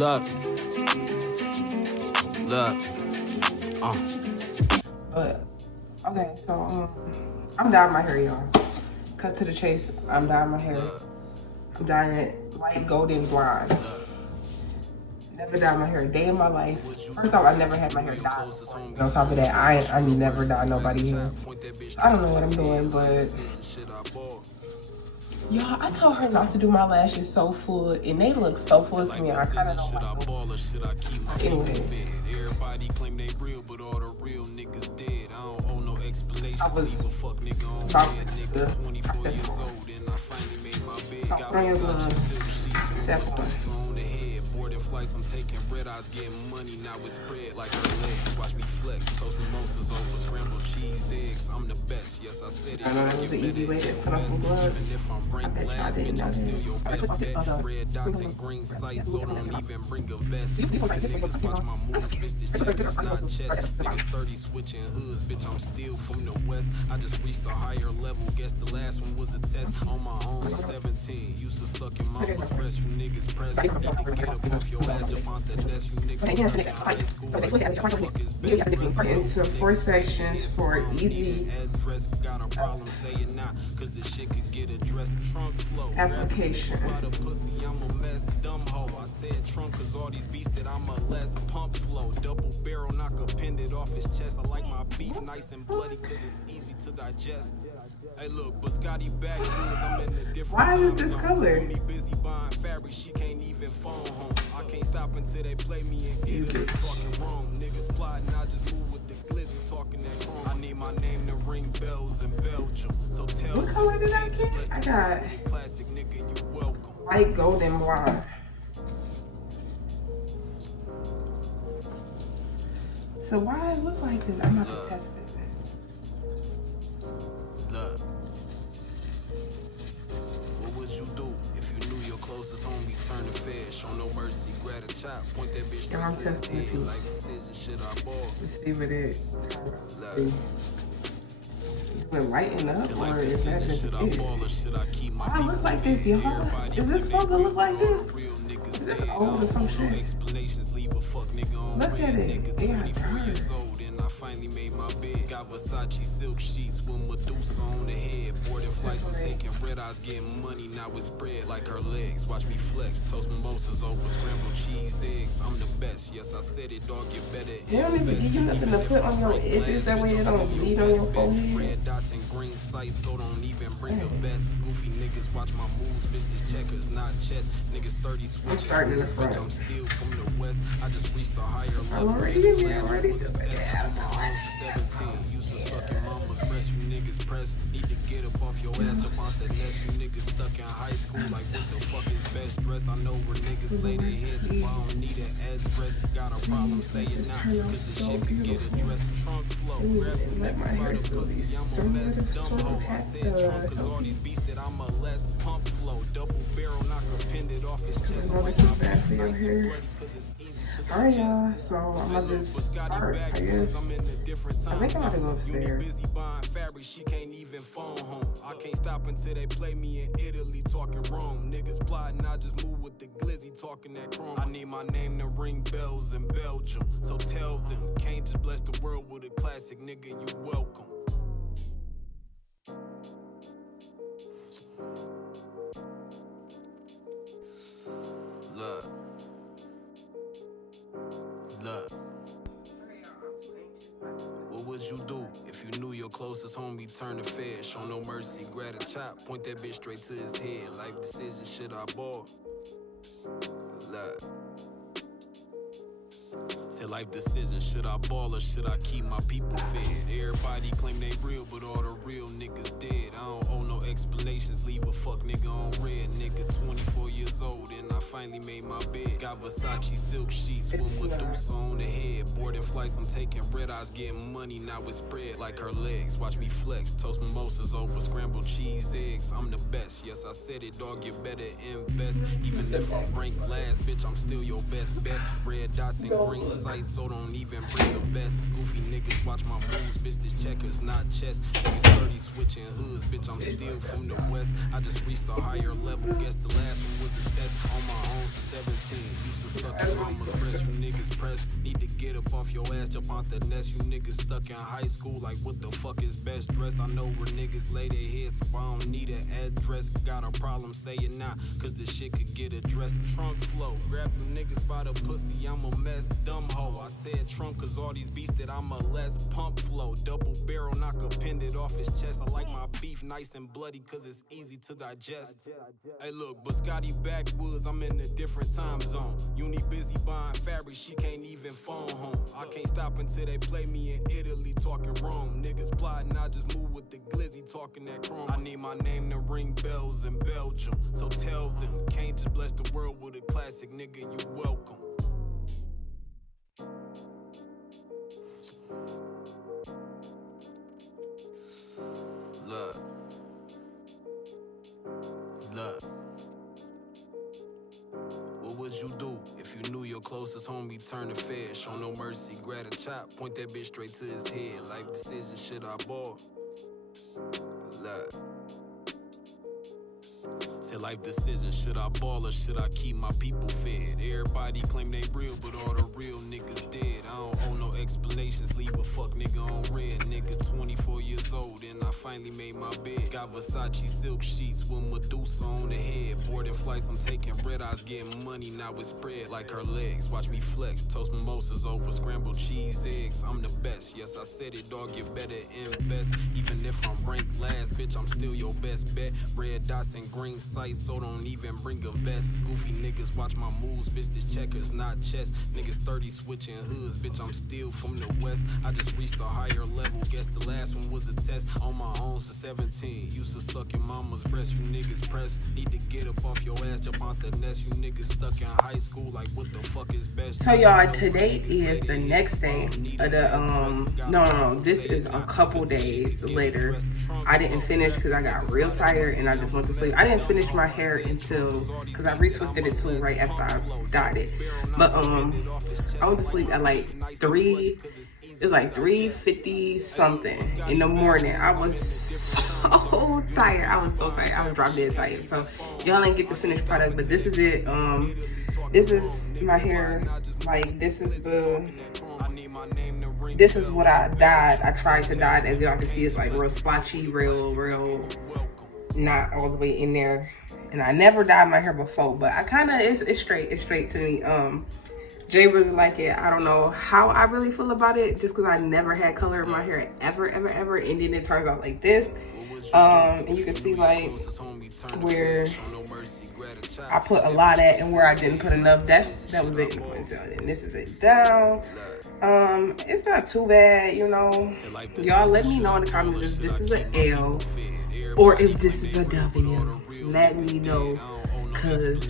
Look. But okay, so I'm dyeing my hair, y'all. Cut to the chase. I'm dyeing my hair. I'm dyeing it light golden blonde. Never dyed my hair a day in my life. First off, I never had my hair dyed before. On top of that, I never dyed nobody hair. I don't know what I'm doing, but y'all, I told her not to do my lashes so full, and they look so full to me. I kind of don't like them. Anyways, I was about to so I'm throwing a step on. Flights, I'm taking red eyes, getting money, now it's spread like her legs. Watch me flex, toast mimosas over scrambled cheese eggs. I'm the best, yes, I said it. I know that was an easy way to put on some gloves. Even if I'm ranked last, bitch, I'm still your best bet. Red dots and green sights, so don't even bring a vest. Niggas watch my moves, bitch, this check is not chest. Niggas 30 switching hoods, bitch, I'm still from the west. I just reached a higher level, guess the last one was a test. On my own, 17, used to suck in mama's breast. You niggas press, need to get up off your ass, jump on the desk. You niggas stuck in high school. Into 4 sections for easy application. I said trunk cause all these beats that I'm a less pump flow. Double barrel knock appended off his chest. I like my beef nice and bloody cause it's easy to digest. Hey look, Biscotti back I'm in a different Why is it this color? Busy buying fabric, she can't even phone home. I can't stop until they play me in Italy, talking wrong. Niggas plotting, I just move with the glizzy, talking that Creme. I need my name to ring bells in Belgium. So tell what color did I get? I got classic nigga, you welcome. Light golden blonde. So why it look like this? I'm about to test this. Look. What would you do if you knew your closest homie turned the fed? Show no mercy, grab a chop, point that bitch straight to his head. Like decision, shit I bought. Let's see what it is. Been lighting up, or is that just it? Why I look like this, y'all? Is this supposed to look like this? Is this old or some shit? Look at it. Yeah, I finally made my bed. Got Versace silk sheets with Medusa on the head. Boarding flights, I'm taking red eyes, getting money, now it's spread like her legs. Watch me flex, toast mimosas over scrambled cheese eggs. I'm the best, yes, I said it, dog, you better. They don't even give you nothing to put on your edges, that way it don't bleed on your forehead. Red dots and green sights, so don't even bring a vest. Goofy niggas watch my moves, bitch, this checkers, not chess. Niggas 30 switching, bitch, I'm still from the west. I just reached a higher level. I'm already doing it. 17, used to suck in mama's breast, you niggas press. Need to get up off your ass, jump off that nest. You niggas stuck in high school, like what the fuck is best dress? I know where niggas lay their heads, so I don't need an address. Got a problem saying nah, cause the shit could get addressed. Trunk flow, grab the niggas by the pussy, I'm a mess, dumb hoe. I said trunk cause all these beats that I'm a less pump flow. Double barrel knock appended off his chest. I like my beef nice and bloody cause it's easy to digest. Alright, y'all, so I'm gonna just start, I guess. I think I'm gonna go upstairs. Busy buying fabric, she can't even phone home. I can't stop until they play me in Italy, talking Rome. Niggas plotting, I just move with the glizzy, talking that Creme. I need my name to ring bells in Belgium. So tell them, can't just bless the world with a classic, nigga, you welcome. Look. Look. What would you do if you knew your closest homie turned the fed? Show no mercy, grab a chop, point that bitch straight to his head. Life decision, shit I bought. Look. Said life decision, should I ball or should I keep my people fed? Everybody claim they real, but all the real niggas dead. I don't owe no explanations, leave a fuck nigga on red. Nigga 24 years old and I finally made my bed. Got Versace silk sheets with Medusa on the head. Boarding flights, I'm taking red eyes, getting money, now it's spread like her legs. Watch me flex, toast mimosas over scrambled cheese eggs. I'm the best, yes I said it, dog, you better invest. Even if I'm ranked last, bitch, I'm still your best bet. Red dots and green sights, so don't even bring a vest. Goofy niggas watch my moves, bitch, this checkers, not chess. Niggas 30 switching hoods, bitch, I'm still from the west. I just reached a higher level, guess the last one was a test on my own since 17. Used to suck your mama's breast, you niggas press. Need to get up off your ass, jump out the nest. You niggas stuck in high school, like what the fuck is best dress? I know where niggas lay their heads, so I don't need an address. Got a problem, say it now, cause the shit could get addressed. Trunk flow, grab you niggas by the pussy, I'm a mess, dumb hoe. I said trunk cause all these beats that I'm a less pump flow. Double barrel, knock a pendant off his chest. I like my beef nice and bloody cause it's easy to digest. Hey look, but Scotty backwoods, I'm in a different time zone. Uni busy buying fabric, she can't even phone home. I can't stop until they play me in Italy, talking Rome. Niggas plotting, I just move with the glizzy, talking that chrome. I need my name to ring bells in Belgium, so tell them, can't just bless the world with a classic, nigga, you welcome. Look. What would you do if you knew your closest homie turned to fed? Show no mercy, grab a chop, point that bitch straight to his head. Life decision, shit I bought. Look. Say life decision, should I ball or should I keep my people fed? Everybody claim they real, but all the real niggas dead. I don't owe no explanations, leave a fuck nigga on red. Nigga 24 years old and I finally made my bed. Got Versace silk sheets with Medusa on the head. Boarding flights, I'm taking red eyes, getting money, now it's spread like her legs. Watch me flex, toast mimosas over scrambled cheese eggs. I'm the best, yes I said it, dog, you better invest. Even if I'm ranked last, bitch, I'm still your best bet. Red dots and green sights, so don't even bring a vest. Goofy niggas watch my moves, bitch, this checkers, not chess. Niggas 30 switching hoods, bitch, I'm still from the west. I just reached a higher level, guess the last one was a test. On my own since 17, used to suck your mama's breast, you niggas press. Need to get up off your ass, jump out the nest. You niggas stuck in high school, like what the fuck is best? So y'all, today is the next day of the no, this is a couple days later. I didn't finish because I got real tired and I just went to sleep. I didn't finish my hair until, because I retwisted it too right after I dyed it. But I went to sleep at like 3, it was like 3:50 something in the morning. I was so tired. I was drop dead tired. So y'all didn't get the finished product, but this is it. This is my hair. Like this is what I dyed. I tried to dye it. As y'all can see, it's like real splotchy, real not all the way in there. And I never dyed my hair before, but I kind of, it's straight to me. Jay really like it. I don't know how I really feel about it, just because I never had color in my hair ever. And then it turns out like this. And you can see like where I put a lot at and where I didn't put enough. That was it in the ponytail. And this is it down. It's not too bad, you know. Y'all let me know in the comments if this is an L or if this is a W. Let me know, cause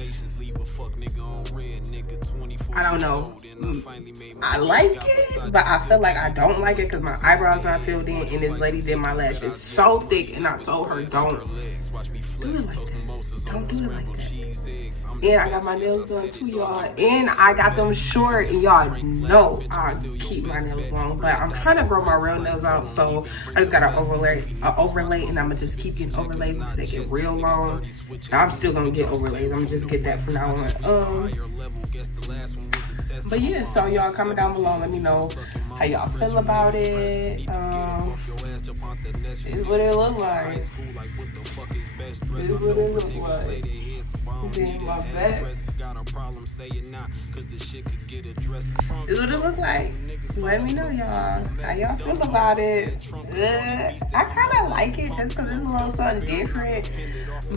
I don't know. I like it, but I feel like I don't like it because my eyebrows not filled in, and this lady did my lashes so thick, and I told her don't do it like that. Don't do it like that. And I got my nails done too, y'all, and I got them short, and y'all know I keep my nails long, but I'm trying to grow my real nails out, so I just got an overlay, and I'm gonna just keep getting overlays until they get real long. Now, I'm still gonna get overlays. I'm gonna just get that from now on. But yeah, so y'all comment down below, let me know how y'all feel about it. This is what it look like. This is what it look like. Then my back. This is what it look like. Let me know, y'all, how y'all feel about it. I kind of like it just because it's a little something different.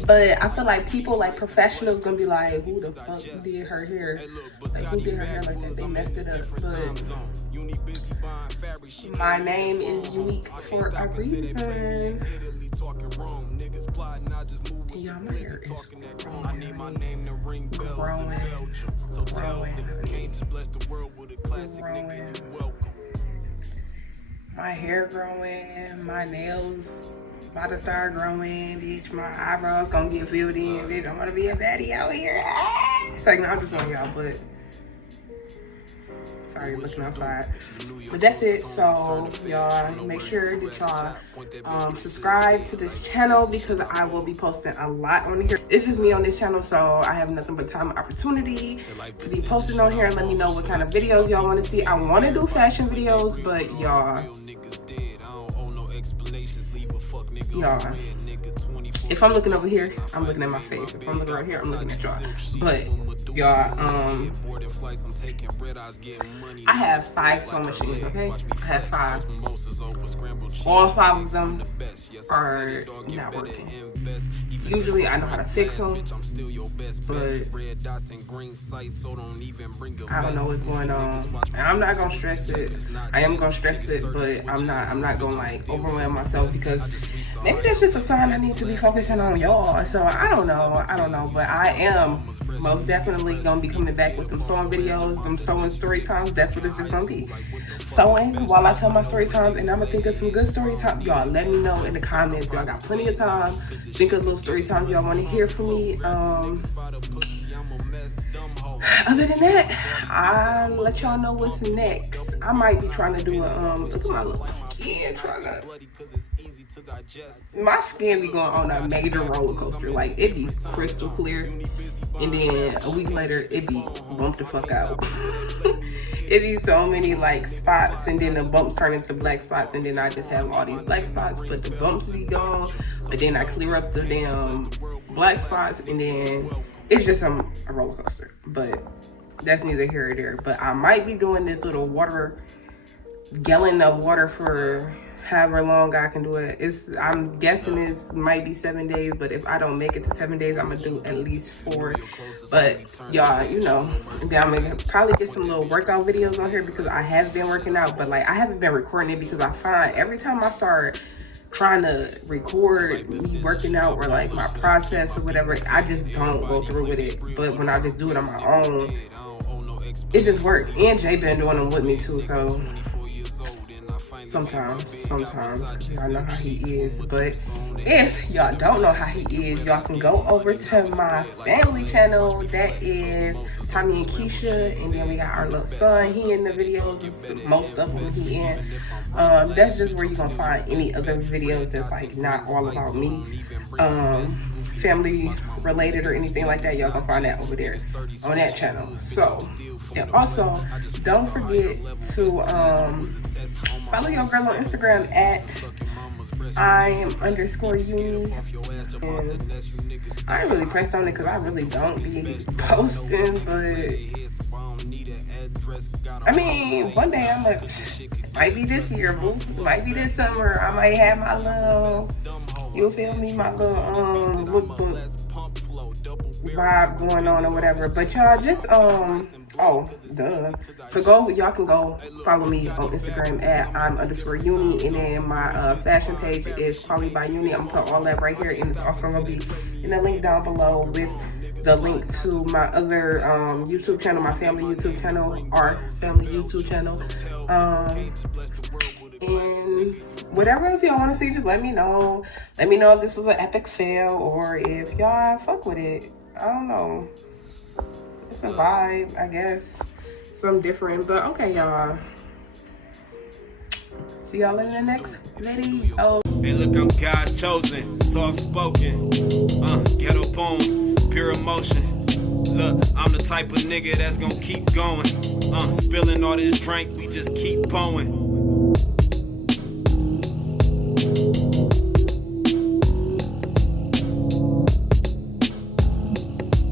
But I feel like people, like professionals, gonna be like, who the fuck did her hair? Like, who did her hair like that? They messed it up. But my name is unique for a reason. Y'all, my hair is growing. My hair growing, my nails about to start growing, bitch. My eyebrows gonna get filled in, bitch. I'm gonna be a baddie out here. It's like, no, I'm just going, y'all, but Sorry, looking outside. But that's it. So y'all make sure that y'all subscribe to this channel because I will be posting a lot on here. It's just me on this channel, so I have nothing but time and opportunity to be posting on here. And let me know what kind of videos y'all want to see. I want to do fashion videos, but y'all, if I'm looking over here, I'm looking at my face. If I'm looking right here, I'm looking at y'all. But y'all, I have 5 sewing machines, okay? I have 5. All 5 of them are not working. Usually I know how to fix them, but I don't know what's going on. And I'm not gonna stress it. I am gonna stress it, but I'm not gonna like overwhelm myself because maybe that's just a sign I need to be focusing on y'all. So I don't know, but I am most definitely gonna be coming back with them sewing videos, them sewing story times. That's what it's just gonna be. Sewing while I tell my story times, and I'm gonna think of some good story times. Y'all let me know in the comments. Y'all got plenty of time. Think of little story times y'all want to hear from me. Other than that, I'll let y'all know what's next. I might be trying to do a look at my little skin, my skin be going on a major roller coaster. Like, it be crystal clear, and then a week later it be bumped the fuck out. It be so many like spots, and then the bumps turn into black spots, and then I just have all these black spots, but the bumps be gone. But then I clear up the damn black spots, and then it's just a roller coaster. But that's neither here or there. But I might be doing this little gallon of water for however long I can do it. I'm guessing it might be 7 days, but if I don't make it to 7 days, I'm gonna do at least 4. But y'all, you know, then I'm gonna probably get some little workout videos on here because I have been working out, but like I haven't been recording it because I find every time I start trying to record me working out or like my process or whatever, I just don't go through with it. But when I just do it on my own, it just works. And Jay been doing them with me too, so sometimes, because y'all know how he is. But if y'all don't know how he is, y'all can go over to my family channel. That is Tommy and Keisha, and then we got our little son. He in the videos, most of them he in. That's just where you're gonna find any other videos that's like not all about me, family related or anything like that. Y'all gonna find that over there on that channel. So, and also don't forget to follow your girl on Instagram at I'm_uni. And I ain't really pressed on it because I really don't be posting, but I mean, one day I'm like, might be this year, boo. Might be this summer. I might have my little, you feel me, my little lookbook vibe going on or whatever. But y'all just oh duh, so y'all can go follow me on Instagram at I'm_uni, and then my fashion page is Quality by Uni. I'm gonna put all that right here, and it's also gonna be in the link down below with the link to my other YouTube channel, my family YouTube channel, our family YouTube channel, and whatever else y'all want to see, just let me know. Let me know if this was an epic fail or if y'all fuck with it. I don't know. It's a vibe, I guess. Something different. But okay, y'all. See y'all in the next video. Hey, look, I'm God's chosen, soft-spoken, ghetto poems, pure emotion. Look, I'm the type of nigga that's gonna keep going, spilling all this drink, we just keep pouring.